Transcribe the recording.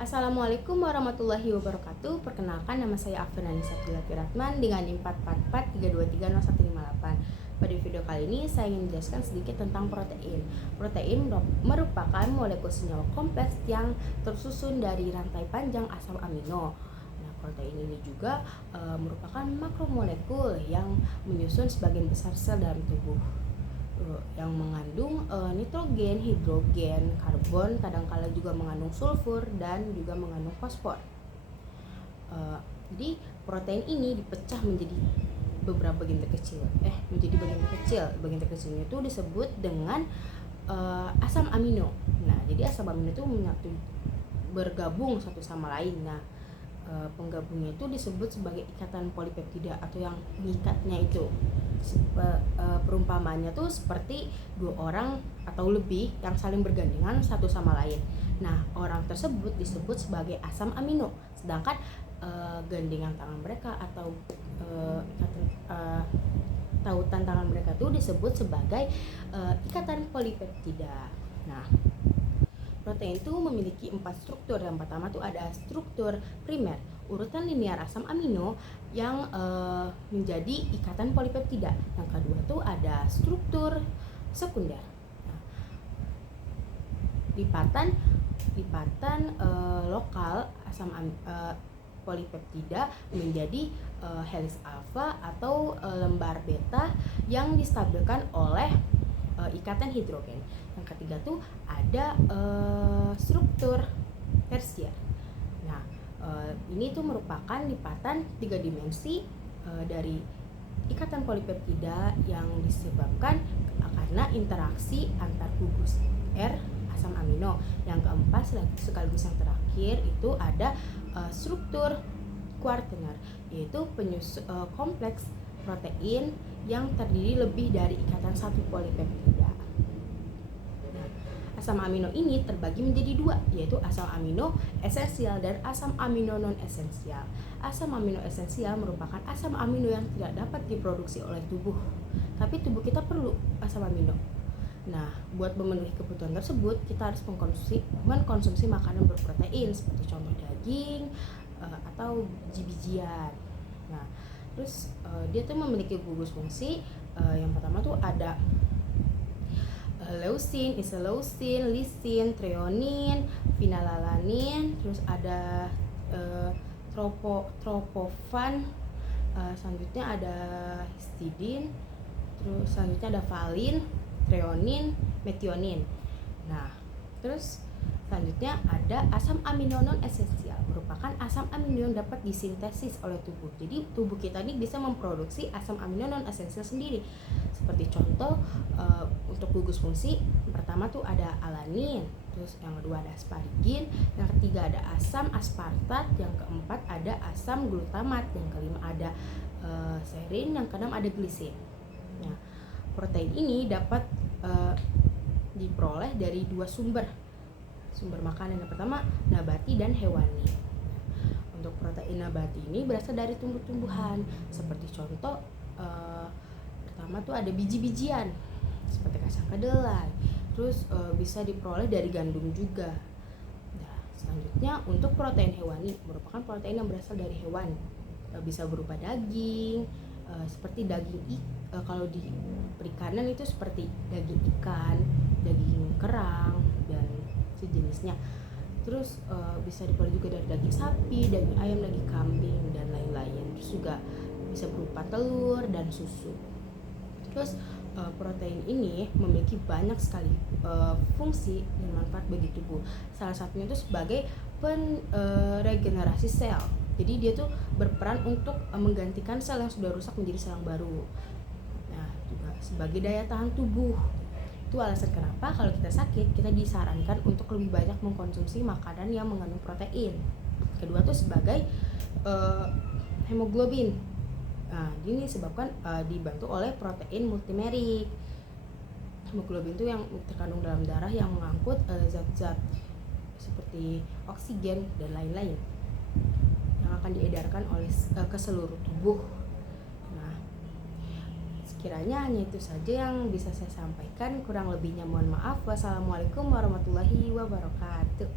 Assalamualaikum warahmatullahi wabarakatuh. Perkenalkan, nama saya Afenani Sabdila Piratman dengan NIM 44432230158. Pada video kali ini saya ingin menjelaskan sedikit tentang protein. Protein merupakan molekul senyawa kompleks yang tersusun dari rantai panjang asam amino. Nah, protein ini juga merupakan makromolekul yang menyusun sebagian besar sel dalam tubuh, yang mengandung nitrogen, hidrogen, karbon, kadangkala juga mengandung sulfur dan juga mengandung fosfor. Jadi protein ini dipecah menjadi beberapa bagian terkecil. Bagian terkecilnya itu disebut dengan asam amino. Nah, jadi asam amino itu bergabung satu sama lain. Nah, penggabungnya itu disebut sebagai ikatan polipeptida atau yang mengikatnya itu. Perumpamaannya tuh seperti dua orang atau lebih yang saling bergandengan satu sama lain. Nah, orang tersebut disebut sebagai asam amino, sedangkan gandengan tangan mereka atau tautan tangan mereka tuh disebut sebagai ikatan polipeptida. Nah, protein itu memiliki 4 struktur. Yang pertama tuh ada struktur primer, urutan linear asam amino yang menjadi ikatan polipeptida. Yang kedua tuh ada struktur sekunder. Nah, lipatan lokal asam polipeptida menjadi heliks alfa atau lembar beta yang distabilkan oleh ikatan hidrogen. Yang ketiga tuh ada struktur tersier. Nah, ini tuh merupakan lipatan 3 dimensi dari ikatan polipeptida yang disebabkan karena interaksi antar gugus R asam amino. Yang keempat sekaligus yang terakhir itu ada struktur kuartener, yaitu kompleks protein yang terdiri lebih dari ikatan satu polipeptida. Nah, asam amino ini terbagi menjadi dua, yaitu asam amino esensial dan asam amino non esensial. Asam amino esensial merupakan asam amino yang tidak dapat diproduksi oleh tubuh, tapi tubuh kita perlu asam amino. Nah, buat memenuhi kebutuhan tersebut, kita harus mengkonsumsi makanan berprotein seperti contoh daging atau biji-bijian. Nah, terus dia tuh memiliki gugus fungsi. Yang pertama tuh ada leusin, isoleucin, lisin, treonin, phenylalanin, terus ada tropofan, selanjutnya ada histidin, terus selanjutnya ada valin, treonin, metionin. Nah, terus selanjutnya ada asam amino non esensial, merupakan asam amino yang dapat disintesis oleh tubuh. Jadi tubuh kita ini bisa memproduksi asam amino non esensial sendiri. Seperti contoh untuk gugus fungsi, pertama tuh ada alanin, terus yang kedua ada asparagin, yang ketiga ada asam aspartat, yang keempat ada asam glutamat, yang kelima ada serin, yang keenam ada glisin. Nah, protein ini dapat diperoleh dari dua sumber makanan. Yang pertama nabati dan hewani. Untuk protein nabati ini berasal dari tumbuh-tumbuhan, seperti contoh pertama tuh ada biji-bijian seperti kacang kedelai, terus bisa diperoleh dari gandum juga. Nah, selanjutnya untuk protein hewani merupakan protein yang berasal dari hewan, bisa berupa daging, seperti daging kalau di perikanan itu seperti daging ikan, daging kerang dan sejenisnya. Terus bisa diperoleh juga dari daging sapi, daging ayam, daging kambing dan lain-lain. Terus juga bisa berupa telur dan susu. Terus protein ini memiliki banyak sekali fungsi dan manfaat bagi tubuh. Salah satunya itu sebagai regenerasi sel. Jadi dia tuh berperan untuk menggantikan sel yang sudah rusak menjadi sel yang baru. Nah, juga sebagai daya tahan tubuh. Itu alasan kenapa kalau kita sakit, kita disarankan untuk lebih banyak mengkonsumsi makanan yang mengandung protein. Kedua tuh sebagai hemoglobin. Nah, ini disebabkan dibantu oleh protein multimerik. Hemoglobin itu yang terkandung dalam darah yang mengangkut zat-zat seperti oksigen dan lain-lain yang akan diedarkan ke seluruh tubuh. Nah, sekiranya hanya itu saja yang bisa saya sampaikan. Kurang lebihnya mohon maaf. Wassalamualaikum warahmatullahi wabarakatuh.